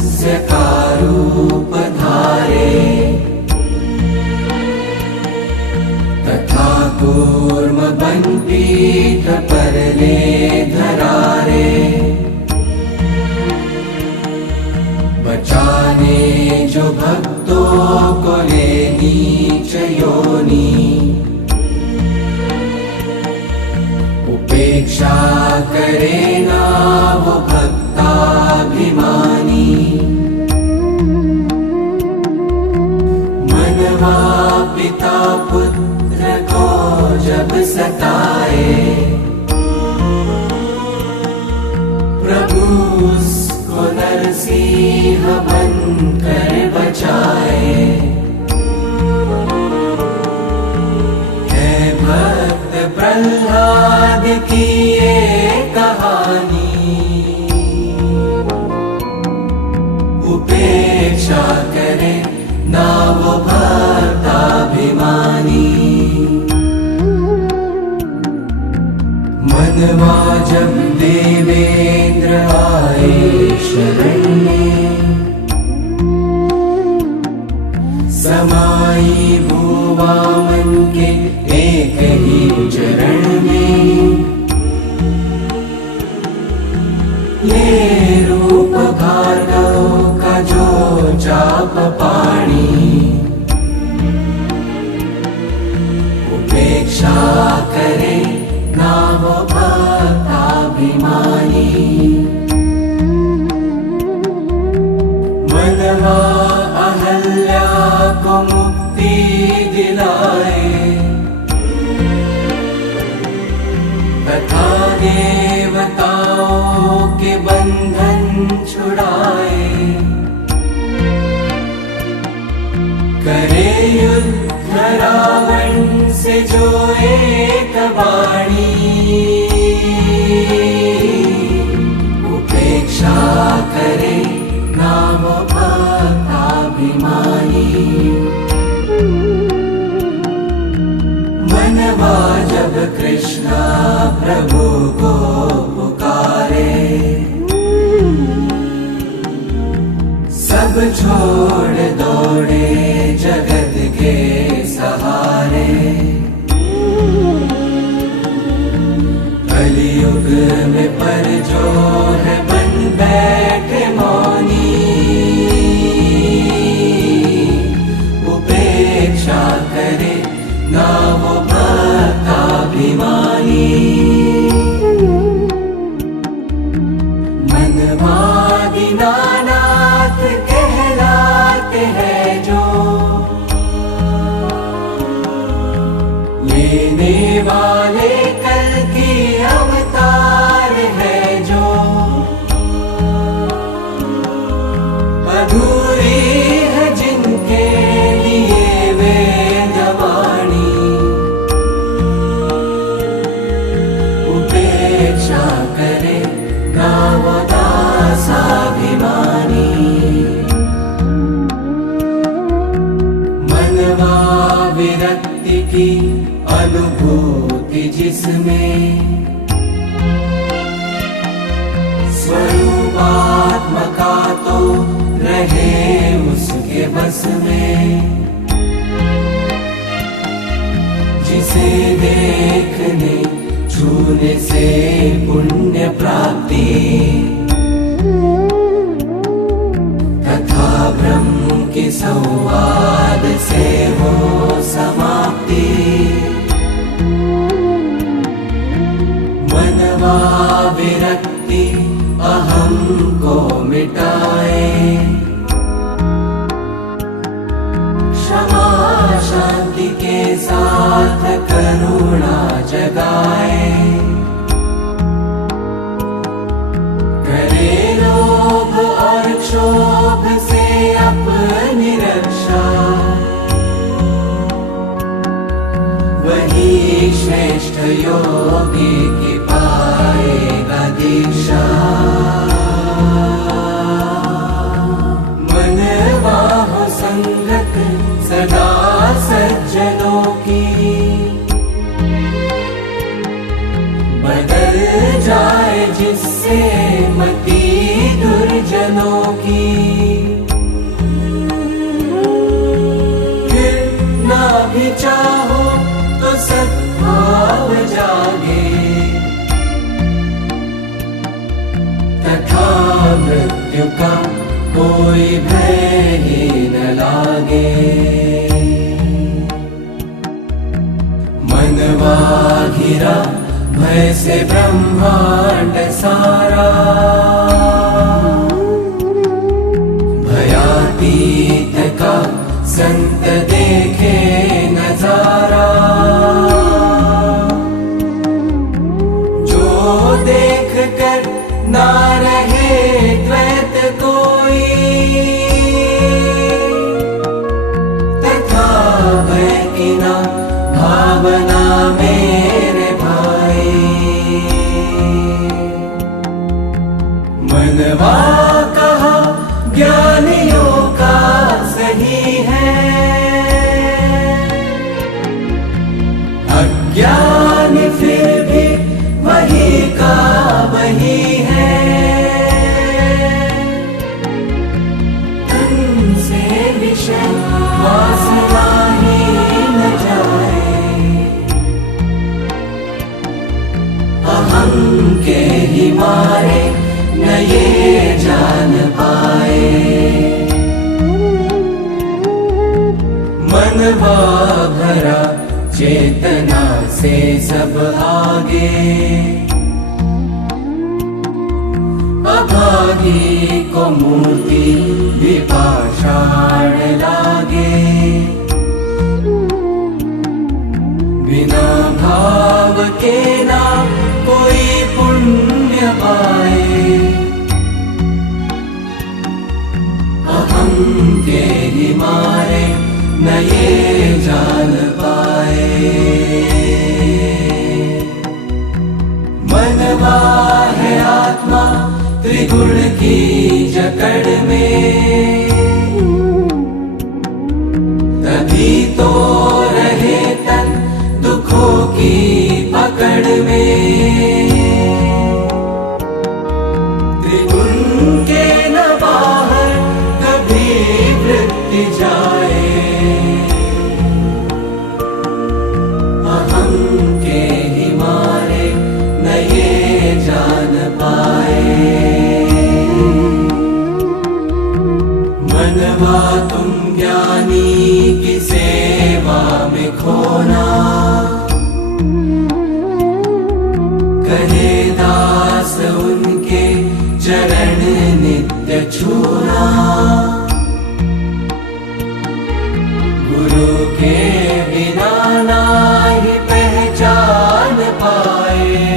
मत्स्य का रूप धारे, तथा कूर्म बन पीठ पर ले धरारे। बचाने जो भक्तों को ले नीच योनि, उपेक्षा करे ना वो भक्ताभिमानी। मनवा पिता पुत्र को जब सताए, प्रभु उसको नरसिंह बनकर बचाए। है भक्त प्रह्लाद की ये कहानी, उपेक्षा करे ना वो भक्ताभिमानी। मनवा जब देवेंद्र आए शरण में, समाई भुवा मन के एक ही चरण में। ये रूप भार्गव का जो चाप पाणी, उपेक्षा करे ना वो भक्ताभिमानी। मनवा अहल्या को मुक्ति दिलाए, तथा देवताओं के बंधन छुड़ाए। करे युद्ध रावण से जो एक वाणी, उपेक्षा करे ना वो भक्ताभिमानी। मनवा जब कृष्ण प्रभु को पुकारे, सब छोड़ दौड़े जगत के सहारे। कलियुग में पर जो है बन बैठे मौनी, उपेक्षा करे ना वो भक्ताभिमानी। मनवा दीनानाथ कहलाते हैं जो, लेने वाले कल की अवतार है जो। अधूरी है जिनके लिए वेदवाणी, उपेक्षा करे ना वो दासाभिमानी। मनवा विरक्ति की अनुभूति जिसमें, स्वरूपात्मका तो रहे उसके बस में। जिसे देखने छूने से पुण्य प्राप्ति, तथा ब्रह्म के संवाद से हो समाप्ति। मनवा विरक्ति अहम को मिटाए, क्षमा शांति के साथ करुणा जगाए। करे लोभ और क्षोभ से अपनी रक्षा, वही श्रेष्ठ योगी की पाएगा दीक्षा। मनवा हो संगत सदा सज्जनों की, बदल जाए जिससे मति दुर्जनों की। मृत्यु का कोई भय ही न लागे। मनवा घिरा भय से ब्रह्मांड सारा, भयातीत का संत देखे नजारा। जो देख कर ना रहे द्वैत कोई, तथा भय की ना भावना मेरे भाई। मनवा कहा ज्ञानियों का सही है, अज्ञान फिर भी वही का वही है। तन से विषय वासना ही न जाए, अहम के ही मारे न ये जान पाए। मनवा भरा चेतना से सब आगे, अभागी को मूर्ति भी पाषाण लागे। बिना भाव के ना कोई पुण्य पाए, अहम के ही मारे न ये जान पाए। मनवा है आत्मा त्रिगुण की जकड़ में, तभी तो रहे तन दुखों की पकड़ में। त्रिगुण के न बाहर कभी वृत्ति जाए, अहम के ही मारे न ये जान पाए। मनवा तुम ज्ञानी की सेवा में खोना, कहे दास उनके चरण नित्य छूना। गुरु के बिना ना ही पहचान पाए,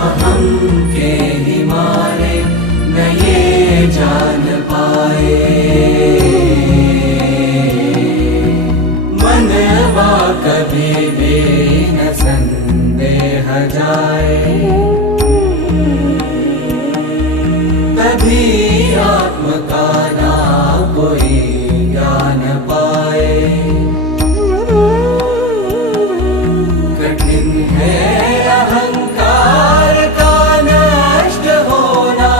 अहम के ही मारे न ये जान पाए। मनवा कभी भी न संदेह जाए, तभी आत्म का ना कोई ज्ञान पाए। कठिन है अहंकार का नष्ट होना,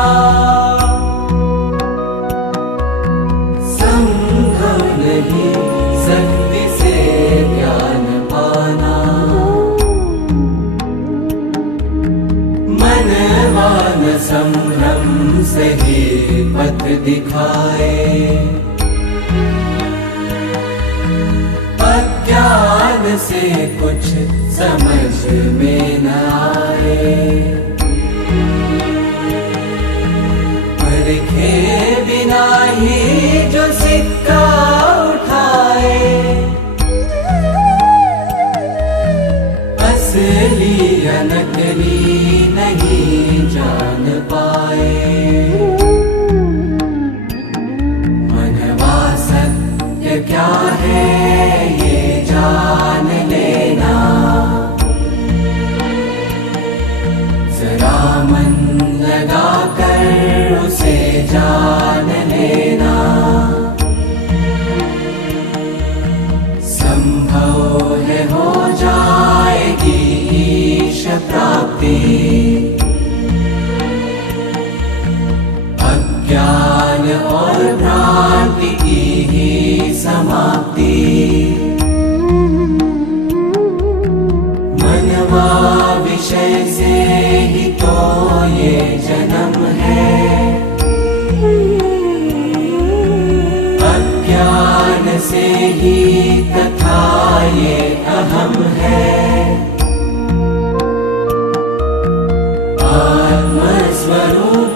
संभव नहीं शक्ति से ज्ञान पाना। मनवा न संभ्रम से ही पथ दिखाए, अज्ञान से कुछ समझ में न आए। परखे बिना ही जो सिक्का उठाए, असली या नकली नहीं जान पाए। मनवा सत्य क्या है ये जान लेना, जरा मन लगा कर उसे जान लेना। संभव है हो जाएगी ईश प्राप्ति, अज्ञान और भ्रांति की ही समाप्ति। मनवा विषय से ही तो ये जन्म है, अज्ञान से ही तथा ये अहम है। आत्मस्वरूप